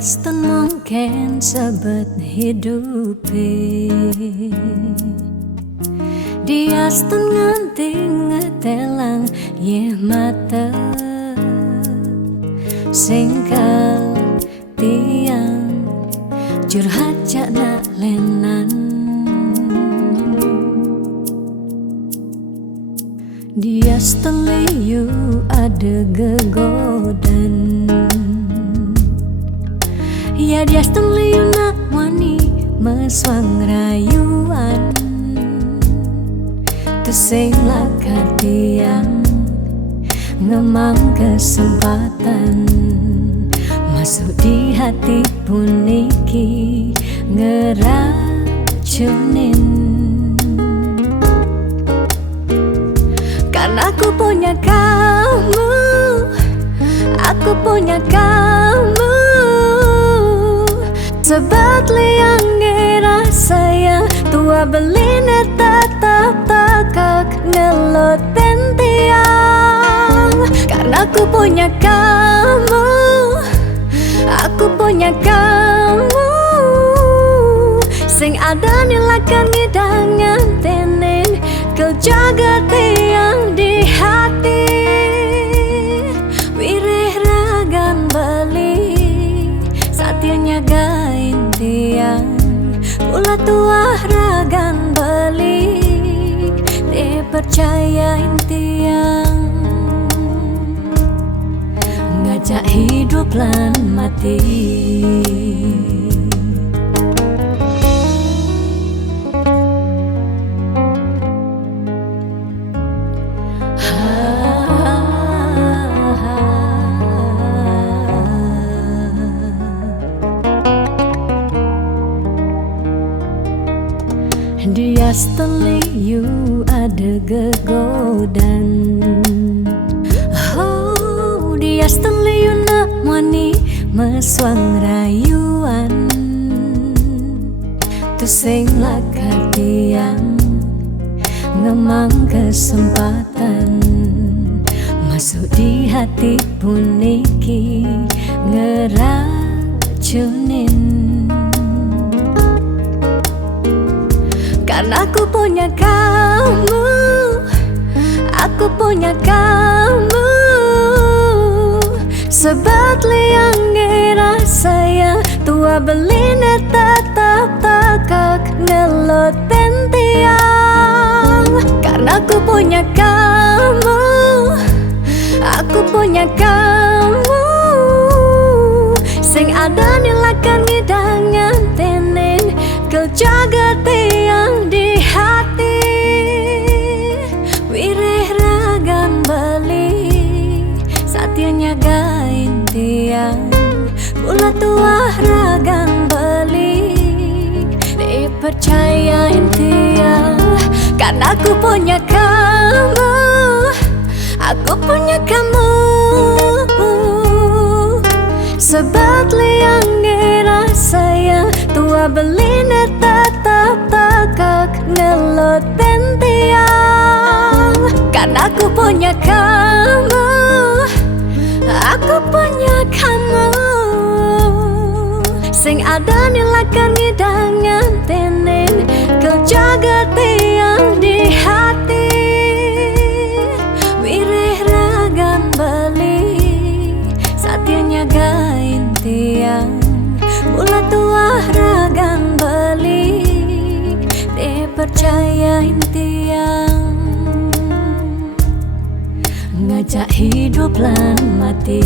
Diaston mungkin sebet hidupi, diaston nganti ngetelang ye mata singkal tiang curhat jak nak lenan. Diaston liyu ada gegodan, ya diaston liyu nak wani meswang rayuan. Tesing lakar tiang ngemang kesempatan masuk di hati puniki ngeracunin. Karena aku punya kamu, aku punya kamu, sebab liang ngerasa yang tua beline tetap takak ngeloten tiang. Karena aku punya kamu, aku punya kamu, sing ada nilakan ngidangan tenen kau jaga tiang di hati. Wireh ragan beli satya nyagain tiang, pula tua ragan beli dipercayain tiang. Ngajak hidup lan mati, diaston liyu ada gegodan. Oh, diaston liyu nak wani meswang rayuan. Tusing lakar tiang ngemang kesempatan masuk di hati puniki ngeracunin. Karena aku punya kamu, aku punya kamu, sebab liang ngerasa yang tua beline tetap takak ngeloten tiang. Karena aku punya kamu, aku punya kamu, sing ada nilakan ngidangan tenen kau jaga tiang di hati. Wireh ragan beli satya nyagain tiang, pula tua ragan beli dipercayain tiang. Karena aku punya kamu, aku punya kamu, sebab liang ngerasa yang tua beline tetap takak ngeloten tiang. Karena aku punya kamu, aku punya kamu, sing ada nilakan ngidangan tenen kau jaga tiang di hati. Wireh ragan beli satya nyagain tiang, pula tua ragan beli dipercayain tiang. Ngajak hidup lan mati.